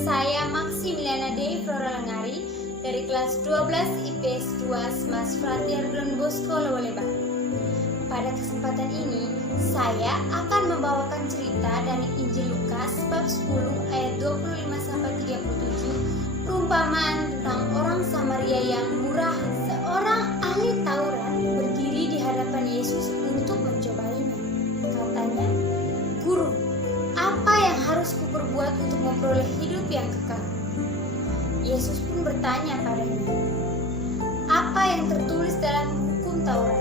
saya Maximiliana Dei Flora Langari dari kelas 12 IPS 2 Smas Frater Don Bosco Lewoleba. Pada kesempatan ini, saya akan membawakan cerita dari Injil Lukas bab 10 ayat 25-37, perumpamaan tentang orang Samaria yang murah. Seorang ahli Taurat berdiri di hadapan Yesus untuk mencobainya. Katanya, "Guru, apa yang harus kuperbuat untuk memperoleh hidup yang kekal?" Yesus pun bertanya padanya, "Apa yang tertulis dalam hukum Taurat?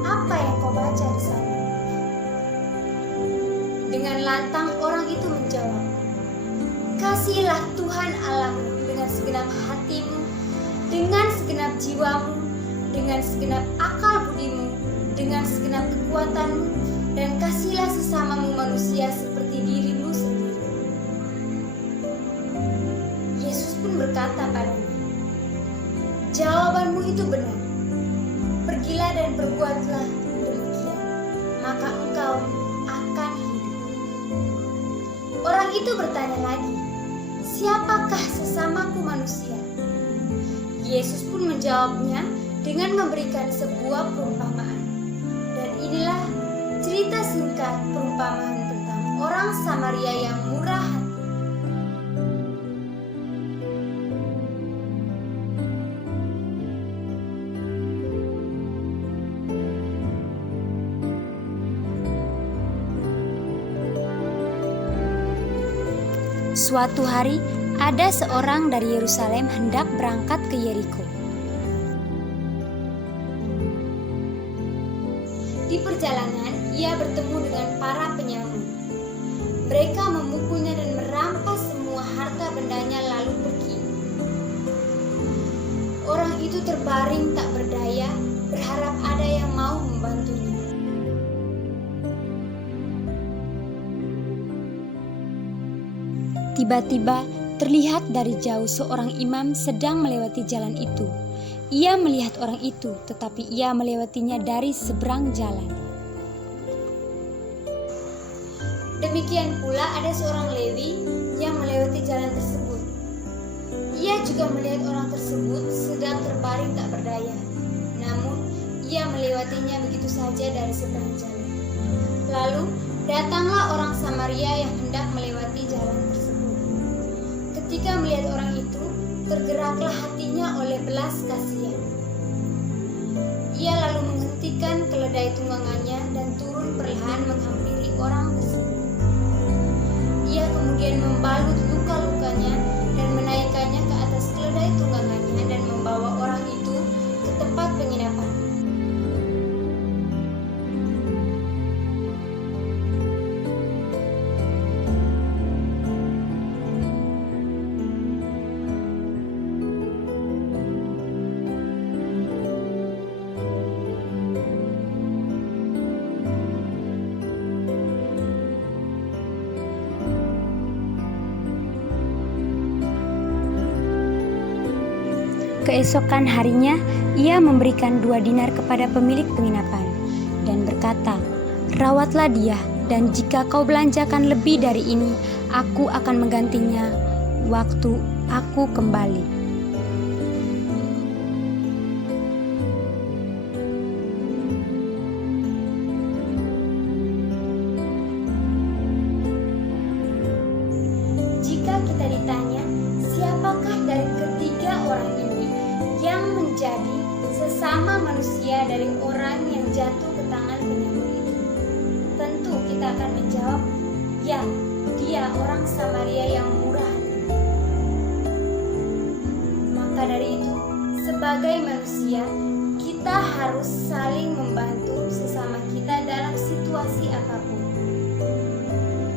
Apa yang kau baca di sana?" Dengan lantang orang itu menjawab, "Kasihilah Tuhan Allahmu dengan segenap hatimu, dengan segenap jiwamu, dengan segenap akal budimu, dengan segenap kekuatanmu, dan kasihilah sesamamu manusia seperti dirimu sendiri." Yesus pun berkata padanya, "Jawabanmu itu benar. Pergilah dan berbuatlah demikian, maka engkau akan hidup." Orang itu bertanya lagi, "Siapakah sesamaku manusia?" Yesus pun menjawabnya dengan memberikan sebuah perumpamaan. Dan inilah cerita singkat perumpamaan tentang orang Samaria yang murah hati. Suatu hari, ada seorang dari Yerusalem hendak berangkat ke Yeriko. Di perjalanan, ia bertemu dengan para penyamun. Mereka memukulnya dan merampas semua harta bendanya lalu pergi. Orang itu terbaring tak berdaya, berharap ada yang mau membantunya. Tiba-tiba terlihat dari jauh seorang imam sedang melewati jalan itu. Ia melihat orang itu, tetapi ia melewatinya dari seberang jalan. Demikian pula ada seorang Lewi yang melewati jalan tersebut. Ia juga melihat orang tersebut sedang terbaring tak berdaya. Namun, ia melewatinya begitu saja dari seberang jalan. Lalu, datanglah orang Samaria yang hendak melewati jalan tersebut. Ketika melihat orang itu, tergeraklah hatinya oleh belas kasihan. Ia lalu menghentikan keledai tunggangannya dan turun perlahan menghampiri orang tersebut. Ia kemudian membalut luka-lukanya dan menaikkannya ke atas keledai tunggangannya dan membawa orang itu ke tempat penginapan. Keesokan harinya, ia memberikan 2 dinar kepada pemilik penginapan dan berkata, "Rawatlah dia, dan jika kau belanjakan lebih dari ini, aku akan menggantinya waktu aku kembali." Jika kita ditanya, siapakah dari ketiga orang ini yang menjadi sesama manusia dari orang yang jatuh ke tangan penyamun itu? Tentu kita akan menjawab, ya, dia orang Samaria yang murah hati. Maka dari itu, sebagai manusia, kita harus saling membantu sesama kita dalam situasi apapun.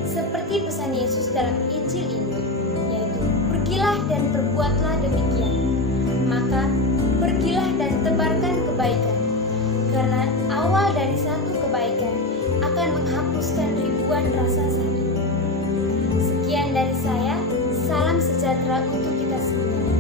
Seperti pesan Yesus dalam Injil ini, yaitu pergilah dan perbuatlah demikian. Maka pergilah dan tebarkan kebaikan, karena awal dari satu kebaikan akan menghapuskan ribuan rasa sakit. Sekian dari saya, salam sejahtera untuk kita semua.